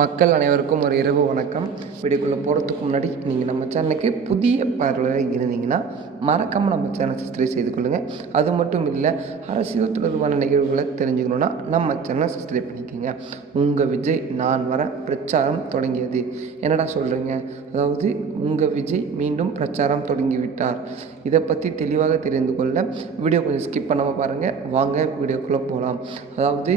மக்கள் அனைவருக்கும் ஒரு இரவு வணக்கம். வீடியோக்குள்ளே போகிறதுக்கு முன்னாடி நீங்கள் நம்ம சேனலுக்கு புதிய பார்வையாக இருந்தீங்கன்னா மறக்காமல் நம்ம சேனல் சப்ஸ்கிரைப் செய்து கொள்ளுங்கள். அது மட்டும் இல்லை, அரசியல் தொடர்பான நிகழ்வுகளை தெரிஞ்சுக்கணுன்னா நம்ம சேனலை சப்ஸ்கிரைப் பண்ணிக்கோங்க. உங்கள் விஜய் நான் வரேன் பிரச்சாரம் தொடங்கியது. என்னடா சொல்கிறீங்க? அதாவது உங்கள் விஜய் மீண்டும் பிரச்சாரம் தொடங்கிவிட்டார். இதை பற்றி தெளிவாக தெரிந்து கொள்ள வீடியோ கொஞ்சம் ஸ்கிப் பண்ணாமல் பாருங்கள். வாங்க வீடியோக்குள்ளே போகலாம். அதாவது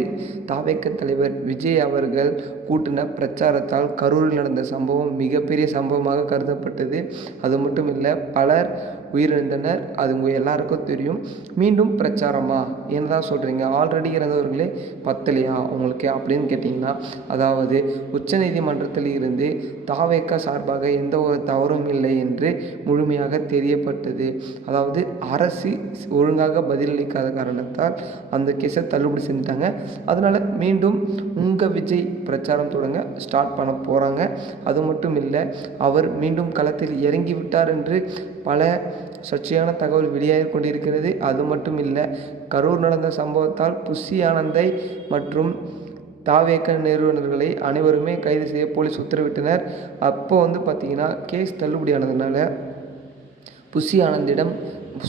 தாவேக தலைவர் விஜய் அவர்கள் கூட்டின பிரச்சாரத்தால் கரூரில் நடந்த சம்பவம் மிகப்பெரிய சம்பவமாக கருதப்பட்டது. அது மட்டும் இல்லை, பலர் உயிரிழந்தனர். அது உங்கள் எல்லாருக்கும் தெரியும். மீண்டும் பிரச்சாரமா என்னதான் சொல்கிறீங்க? ஆல்ரெடி இறந்தவர்களே பத்தலையா உங்களுக்கு அப்படின்னு கேட்டிங்கன்னா, அதாவது உச்சநீதிமன்றத்தில் இருந்து தாவேக சார்பாக எந்த ஒரு தவறும் இல்லை என்று முழுமையாக தெரியப்பட்டது. அதாவது அரசு ஒழுங்காக பதிலளிக்காத காரணத்தால் அந்த கேஸை தள்ளுபடி செஞ்சுட்டாங்க. அதனால் மீண்டும் உங்கள் விஜய் பிரச்சாரம் தொடங்க ஸ்டார்ட் பண்ண போகிறாங்க. அது மட்டும் இல்லை, அவர் மீண்டும் களத்தில் இறங்கிவிட்டார் என்று பல சர்ச்சையான தகவல் வெளியாகி கொண்டிருக்கிறது. அது மட்டும் இல்லை, கரூர் நடந்த சம்பவத்தால் புஷி ஆனந்தை மற்றும் தாவேக நிறுவனர்களை அனைவருமே கைது செய்ய போலீஸ் உத்தரவிட்டனர். அப்போ பார்த்திங்கன்னா கேஸ் தள்ளுபடியானதுனால புஷி ஆனந்திடம்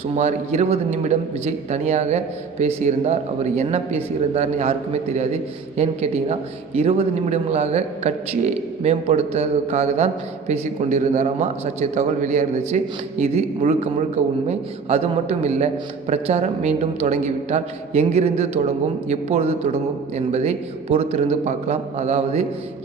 சுமார் 20 நிமிடம் விஜய் தனியாக பேசியிருந்தார். அவர் என்ன பேசியிருந்தார்னு யாருக்குமே தெரியாது. ஏன்னு கேட்டிங்கன்னா, 20 நிமிடங்களாக கட்சியை மேம்படுத்துவதற்காக தான் பேசி கொண்டிருந்தாராமா. சர்ச்சை தகவல் வெளியாக இருந்துச்சு. இது முழுக்க முழுக்க உண்மை. அது மட்டும் இல்லை, பிரச்சாரம் மீண்டும் தொடங்கிவிட்டால் எங்கிருந்து தொடங்கும், எப்பொழுது தொடங்கும் என்பதை பொறுத்திருந்து பார்க்கலாம். அதாவது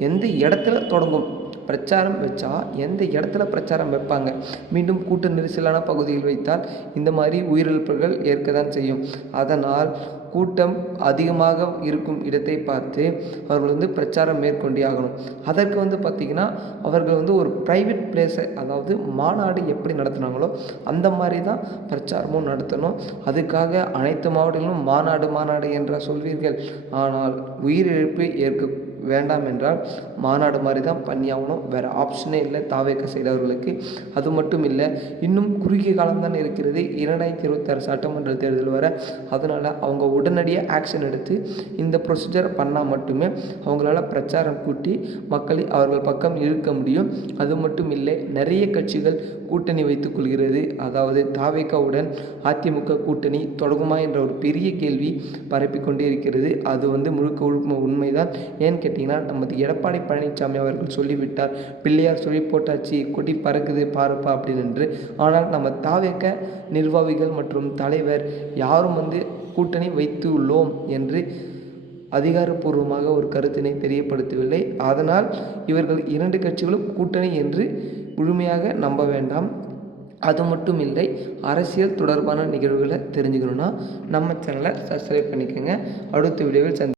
எந்த இடத்துல தொடங்கும் பிரச்சாரம் வச்சா எந்த இடத்துல பிரச்சாரம் வைப்பாங்க? மீண்டும் கூட்ட நெரிசலான பகுதியில் வைத்தால் இந்த மாதிரி உயிரிழப்புகள் ஏற்க தான் செய்யும். அதனால் கூட்டம் அதிகமாக இருக்கும் இடத்தை பார்த்து அவர்கள் பிரச்சாரம் மேற்கொண்டே ஆகணும். அதற்கு பார்த்திங்கன்னா, அவர்கள் ஒரு ப்ரைவேட் பிளேஸை, அதாவது மாநாடு எப்படி நடத்துனாங்களோ அந்த மாதிரி தான் பிரச்சாரமும் நடத்தணும். அதுக்காக அனைத்து மாவட்டங்களிலும் மாநாடு என்ற சொல்வீர்கள். ஆனால் உயிரிழப்பு ஏற்க வேண்டாம் என்றால் மாநாடு மாதிரி தான் பண்ணியாகணும். வேறு ஆப்ஷனே இல்லை தாவேக செய்தவர்களுக்கு. அது மட்டும் இல்லை, இன்னும் குறுகிய காலம்தான் இருக்கிறது 2026 சட்டமன்ற தேர்தல் வர. அதனால் அவங்க உடனடியாக ஆக்ஷன் எடுத்து இந்த ப்ரொசீஜர் பண்ணால் மட்டுமே அவங்களால பிரச்சாரம் கூட்டி மக்களை அவர்கள் பக்கம் இழுக்க முடியும். அது மட்டும் இல்லை, நிறைய கட்சிகள் கூட்டணி வைத்துக் கொள்கிறது. அதாவது தாவேகவுடன் அதிமுக கூட்டணி தொடங்குமா என்ற ஒரு பெரிய கேள்வி பரப்பிக்கொண்டே இருக்கிறது. அது முழுக்க உண்மைதான். ஏன்னு கேட்டிங்கன்னா, நமது எடப்பாடி பழனிசாமி அவர்கள் சொல்லிவிட்டார், பிள்ளையார் சொல்லி போட்டாச்சு, கொடி பறக்குது பாருப்பா அப்படின்னு. ஆனால் நம்ம தாவேக நிர்வாகிகள் மற்றும் தலைவர் யாரும் கூட்டணி வைத்துள்ளோம் என்று அதிகாரப்பூர்வமாக ஒரு கருத்தினை தெரியப்படுத்தவில்லை. அதனால் இவர்கள் 2 கட்சிகளும் கூட்டணி என்று முழுமையாக நம்ப வேண்டாம். அது மட்டும் இல்லை, அரசியல் தொடர்பான நிகழ்வுகளை தெரிஞ்சுக்கணுன்னா நம்ம சேனலை சப்ஸ்கிரைப் பண்ணிக்கோங்க. அடுத்த வீடியோவில்